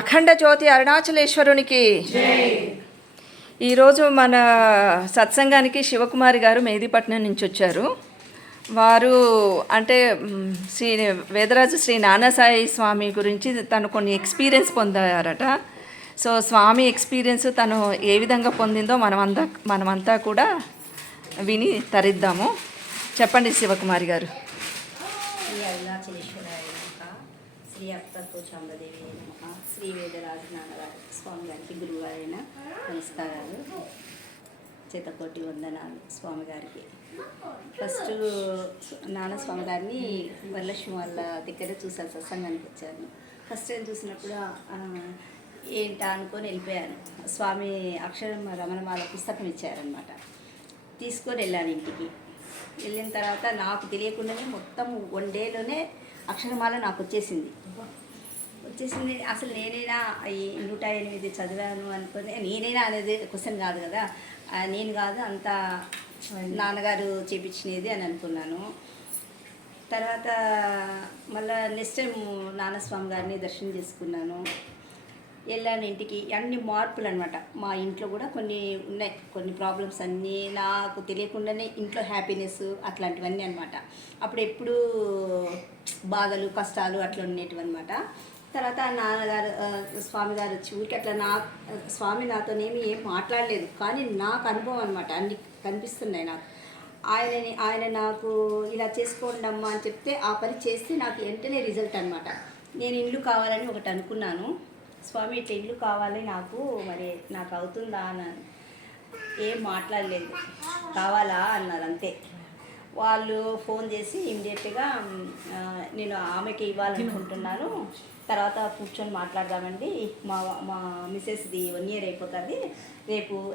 అఖండ జ్యోతి అరుణాచలేశ్వరునికి. ఈరోజు మన సత్సంగానికి శివకుమారి గారు మెహదీపట్నం నుంచి వచ్చారు. వారు అంటే వేదరాజు శ్రీ నానాసాయి స్వామి గురించి తను కొన్ని ఎక్స్పీరియన్స్ పొందారట. సో స్వామి ఎక్స్పీరియన్స్ తను ఏ విధంగా పొందిందో మనమంతా కూడా విని తరిద్దాము. చెప్పండి శివకుమారి గారు. శ్రీ అరుణాచలేశ్వరాయ నమః. శ్రీ అప్తకోచాంబదేవి నమః. శ్రీ వేదరాజు నాన్నగారు స్వామి గారికి గురువుగారైన నమస్కారాలు, చేతకోటి వందనాలు స్వామి గారికి. ఫస్ట్ నాన్నస్వామి గారిని వరలక్ష్మి వాళ్ళ దగ్గర చూసాను, సత్సంగానికి వచ్చాను. ఫస్ట్ టైం చూసినప్పుడు ఏంటా అనుకొని వెళ్ళిపోయాను. స్వామి అక్షరం రమణమాల పుస్తకం ఇచ్చారనమాట. తీసుకొని వెళ్ళాను ఇంటికి. వెళ్ళిన తర్వాత నాకు తెలియకుండానే మొత్తం 1 డేలోనే అక్షరమాల నాకు వచ్చేసింది. అసలు నేనైనా ఈ 108 చదివాను అనుకుని, నేనైనా అనేది క్వశ్చన్ కాదు కదా, నేను కాదు అంతా నాన్నగారు చేపించినది అని అనుకున్నాను. తర్వాత మళ్ళీ నెక్స్ట్ టైం నాన్నస్వామి గారిని దర్శనం చేసుకున్నాను. వెళ్ళాను ఇంటికి. అన్ని మార్పులు అనమాట. మా ఇంట్లో కూడా కొన్ని ఉన్నాయి, కొన్ని ప్రాబ్లమ్స్ అన్నీ నాకు తెలియకుండానే ఇంట్లో హ్యాపీనెస్ అట్లాంటివన్నీ అనమాట. అప్పుడు ఎప్పుడు బాధలు కష్టాలు అట్లా ఉండేటివి అనమాట. తర్వాత నాన్నగారు స్వామి గారు వచ్చి ఊరికి అట్లా స్వామి నాతోనేమి ఏం మాట్లాడలేదు, కానీ నాకు అనుభవం అనమాట. అన్ని కనిపిస్తున్నాయి నాకు. ఆయన నాకు ఇలా చేసుకోండి అమ్మా అని చెప్తే ఆ పని చేస్తే నాకు వెంటనే రిజల్ట్ అనమాట. నేను ఇల్లు కావాలని ఒకటి అనుకున్నాను. స్వామి ఇట్లా ఇల్లు కావాలి నాకు, మరి నాకు అవుతుందా అని ఏం మాట్లాడలేదు. కావాలా అన్నారు అంతే. వాళ్ళు ఫోన్ చేసి ఇమ్మీడియట్గా నేను ఆమెకి ఇవ్వాలనుకుంటున్నాను, తర్వాత కూర్చొని మాట్లాడదామండి, మా మిస్సెస్ది 1 year అయిపోతుంది,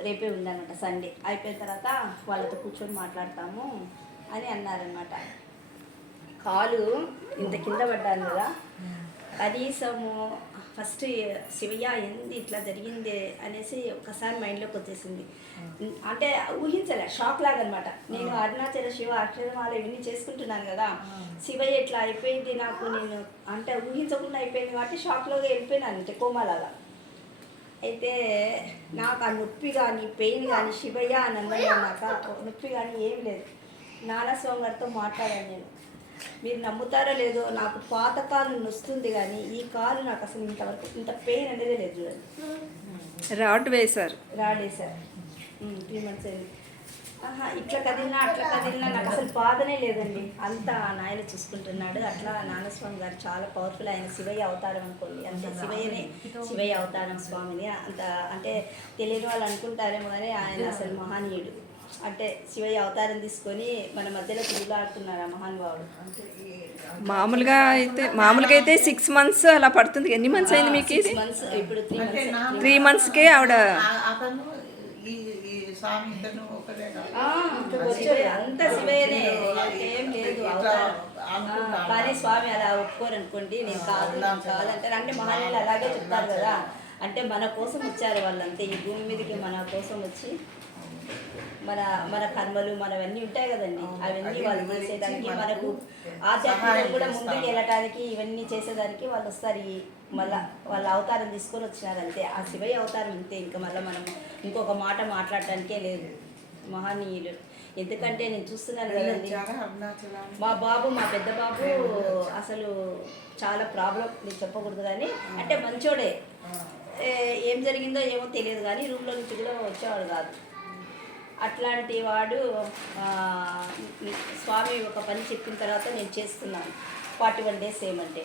రేపే ఉందన్నమాట, సండే అయిపోయిన తర్వాత వాళ్ళతో కూర్చొని మాట్లాడతాము అని అన్నారనమాట. కాలు ఇంత కింద పడ్డాను కదా, కనీసము ఫస్ట్ శివయ్య ఎందు ఇట్లా జరిగిందే అనేసి ఒకసారి మైండ్లోకి వచ్చేసింది. అంటే ఊహించలే, షాక్ లాగా అనమాట. నేను అరుణాచల శివ అక్షరమాల ఇవన్నీ చేసుకుంటున్నాను కదా, శివయ్య ఇట్లా అయిపోయింది నాకు, నేను అంటే ఊహించకుండా అయిపోయింది కాబట్టి షాక్లోకి వెళ్ళిపోయినాను, అంటే కోమాలాగా. అయితే నాకు ఆ నొప్పి కానీ పెయిన్ కానీ శివయ్య అని అన్నాక నొప్పి కానీ ఏం లేదు. నాన్నస్వామి గారితో మాట్లాడాను నేను. మీరు నమ్ముతారో లేదో, నాకు పాత కాలు నొస్తుంది కానీ ఈ కాలు నాకు అసలు ఇంతవరకు ఇంత పెయిన్ అనేది లేదు. చూడండి, రాడ్ వేశారు 3 months అయింది. ఇట్లా కదిలినా అట్లా కదిలినా నాకు అసలు బాధనే లేదండి. అంతా నాయన చూసుకుంటున్నాడు. అట్లా నాన్నస్వామి గారు చాలా పవర్ఫుల్. ఆయన శివయ్య అవతారం అనుకోండి, అంతే. శివయ్య అవతారం స్వామిని అంత అంటే తెలియని వాళ్ళు అనుకుంటారేమో కానీ ఆయన అసలు మహానీయుడు. అంటే శివయ్య అవతారం తీసుకొని మన మధ్యలో తిరుగులాడుతున్నారు ఆ మహానుభావుడు. మామూలుగా అయితే 6 months అలా పడుతుంది. ఎన్ని మంత్స్ అయింది మీకు? 6 months. ఇప్పుడు 3 monthsకే ఆవిడ అంత శివయ్యనే, ఏం లేదు అవతారం. కానీ స్వామి అలా ఒప్పుకోరు అనుకోండి, నేను కాదంటారు. అంటే మహానీయులు అలాగే చెప్తారు కదా, అంటే మన కోసం వచ్చారు వాళ్ళంతే ఈ భూమి మీదకి, మన కోసం వచ్చి మన కర్మలు మనవన్నీ ఉంటాయి కదండి, అవన్నీ వాళ్ళు చేసేదానికి, మనకు ఆధ్యాత్మికంగా కూడా ముందుకు వెళ్ళటానికి, ఇవన్నీ చేసేదానికి వాళ్ళు వస్తారు. మళ్ళీ వాళ్ళ అవతారం తీసుకొని వచ్చినారు అంతే. ఆ శివయ్య అవతారం అంతే. ఇంకా మళ్ళీ మనం ఇంకొక మాట మాట్లాడటానికే లేదు. మహనీయులు. ఎందుకంటే నేను చూస్తున్నాను కదండి, మా పెద్ద బాబు అసలు చాలా ప్రాబ్లం, నేను చెప్పకూడదు కానీ, అంటే మంచోడే. ఏం జరిగిందో ఏమో తెలియదు కానీ రూమ్లో నుంచి కూడా వచ్చేవాడు కాదు. అట్లాంటి వాడు స్వామి ఒక పని చెప్పిన తర్వాత నేను చేస్తున్నాను. 41 days ఏమంటే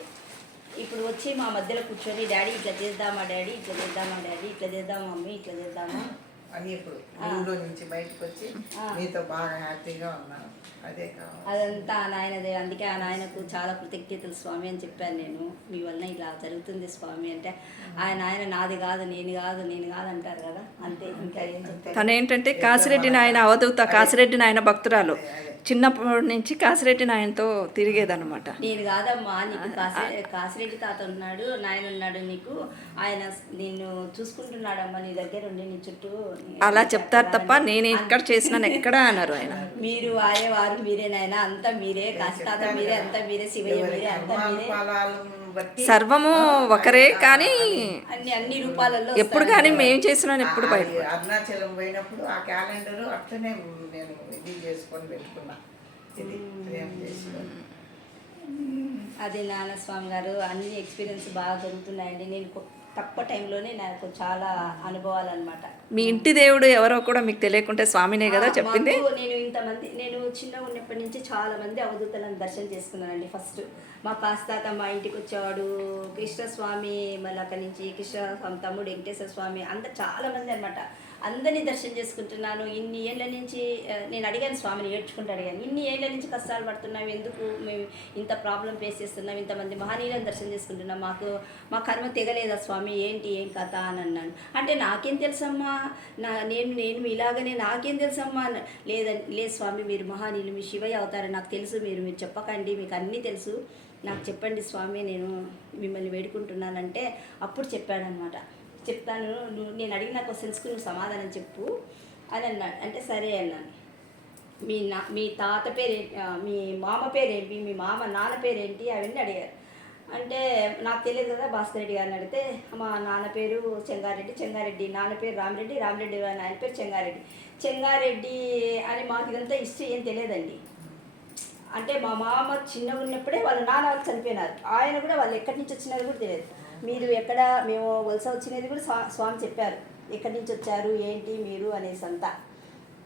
ఇప్పుడు వచ్చి మా మధ్యలో కూర్చొని, డాడీ ఇట్లా చేద్దామా, డాడీ ఇట్లా చేద్దామా, డాడీ ఇట్లా చేద్దామా, మమ్మీ ఇట్లా చేద్దామా అని ఇప్పుడు ఊళ్ళో నుంచి బయటకు వచ్చి మీతో బాగా హ్యాపీగా ఉన్నాను. అదే కావాలి, అదంతా ఆ నాయనదే. అందుకే ఆ నాయనకు చాలా కృతజ్ఞతలు స్వామి అని చెప్పాను నేను. మీ వల్ల ఇలా జరుగుతుంది స్వామి అంటే, ఆయన నాది కాదు, నేను కాదు అంటారు కదా, అంతే. ఇంకా ఏం చెప్తారు. తను ఏంటంటే కాసిరెడ్డి నాయన అవధూత, కాసిరెడ్డి నాయన భక్తురాలు. చిన్నప్పటి నుంచి కాసిరెడ్డి నాయనతో తిరిగేదనమాట. నేను కాదమ్మా, నీకు కాసిరెడ్డి తాత ఉన్నాడు, నాయన ఉన్నాడు, నీకు ఆయన నిన్ను చూసుకుంటున్నాడమ్మా, నీ దగ్గర ఉండి నీ చుట్టూ అలా చెప్తారు తప్ప నేను ఎక్కడ చేసినాను ఎక్కడ అన్నారు ఆయన. మీరు వారే వారు మీరేనాయన, అంతా మీరే, కాశీ తాత మీరే, అంతా మీరే, శివయ్య మీరే, అంతా మీరే. బట్టి సర్వము ఒకరే కానీ అన్ని రూపాలలో ఎప్పుడు కానీ మేము చేసినాను ఎప్పుడు బయట అరుణాచలం పోయినప్పుడు ఆ క్యాలెండర్ అట్లనే నేను ఇది చేసుకొని పెట్టుకున్నా. ఇది ఫ్రేమ్ చేసుకొని. అది నాన్న స్వామి గారు అన్ని ఎక్స్పీరియన్స్ బాగా జరుగుతున్నాయండి. నేను తక్కువ టైంలోనే నాకు చాలా అనుభవాలు అనమాట. మీ ఇంటి దేవుడు ఎవరో కూడా మీకు తెలియకుంటే స్వామినే కదా చెప్పింది. నేను చిన్నగా ఉన్నప్పటి నుంచి చాలా మంది అవధూతలను దర్శనం చేసుకున్నానండి. ఫస్ట్ మా కాస్తాత మా ఇంటికి వచ్చేవాడు, కృష్ణస్వామి, మళ్ళీ అక్కడి నుంచి కృష్ణస్వామి తమ్ముడు వెంకటేశ్వర స్వామి, అంతా చాలా మంది అనమాట. అందరినీ దర్శనం చేసుకుంటున్నాను. ఇన్ని ఏళ్ళ నుంచి నేను అడిగాను స్వామిని, ఏడ్చుకుంటూ అడిగాను, ఇన్ని ఏళ్ళ నుంచి కష్టాలు పడుతున్నాం, ఎందుకు మేము ఇంత ప్రాబ్లం ఫేస్ చేస్తున్నాం, ఇంతమంది మహనీయులను దర్శనం చేసుకుంటున్నాం, మా కర్మ తెగలేదా స్వామి, ఏంటి ఏం కథ అని అన్నాను. అంటే నాకేం తెలుసమ్మా, నేను ఇలాగనే నాకేం తెలుసమ్మా. లేదు స్వామి, మీరు మహనీయులు, మీ శివయ్య అవుతారు, నాకు తెలుసు, మీరు చెప్పకండి, మీకు అన్నీ తెలుసు, నాకు చెప్పండి స్వామి, నేను మిమ్మల్ని వేడుకుంటున్నానంటే అప్పుడు చెప్పాడనమాట. చెప్తాను, నేను అడిగిన క్వశ్చన్స్కి నువ్వు సమాధానం చెప్పు అని అన్నాడు. అంటే సరే అన్నాను. మీ తాత పేరేంటి, మీ మామ పేరేంటి, మీ నాన్న పేరేంటి, అవన్నీ అడిగారు. అంటే నాకు తెలియదు కదా, భాస్కర్ రెడ్డి గారిని అడిగితే మా నాన్న పేరు చెంగారెడ్డి, నాన్న పేరు రామిరెడ్డి ఆయన పేరు చెంగారెడ్డి అని మాకు ఇదంతా హిస్టరీ ఏం తెలియదండి. అంటే మా మామ చిన్నగా ఉన్నప్పుడే వాళ్ళ నాన్న వాళ్ళు చనిపోయినారు. ఆయన కూడా వాళ్ళు ఎక్కడి నుంచి వచ్చినారో కూడా తెలియదు. మీరు ఎక్కడ, మేము వలస వచ్చినది కూడా స్వామి చెప్పారు, ఎక్కడి నుంచి వచ్చారు ఏంటి మీరు అనేసి అంతా,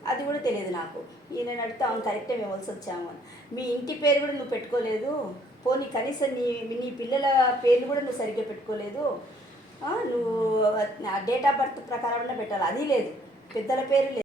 అది కూడా తెలియదు నాకు. ఈయన అడిగితే అవును కరెక్టే, మేము వలస వచ్చాము అని. మీ ఇంటి పేరు కూడా నువ్వు పెట్టుకోలేదు, పోనీ కనీసం నీ పిల్లల పేర్లు కూడా నువ్వు సరిగ్గా పెట్టుకోలేదు, నువ్వు డేట్ ఆఫ్ బర్త్ ప్రకారం పెట్టాలి, అది లేదు, పెద్దల పేరు లేదు.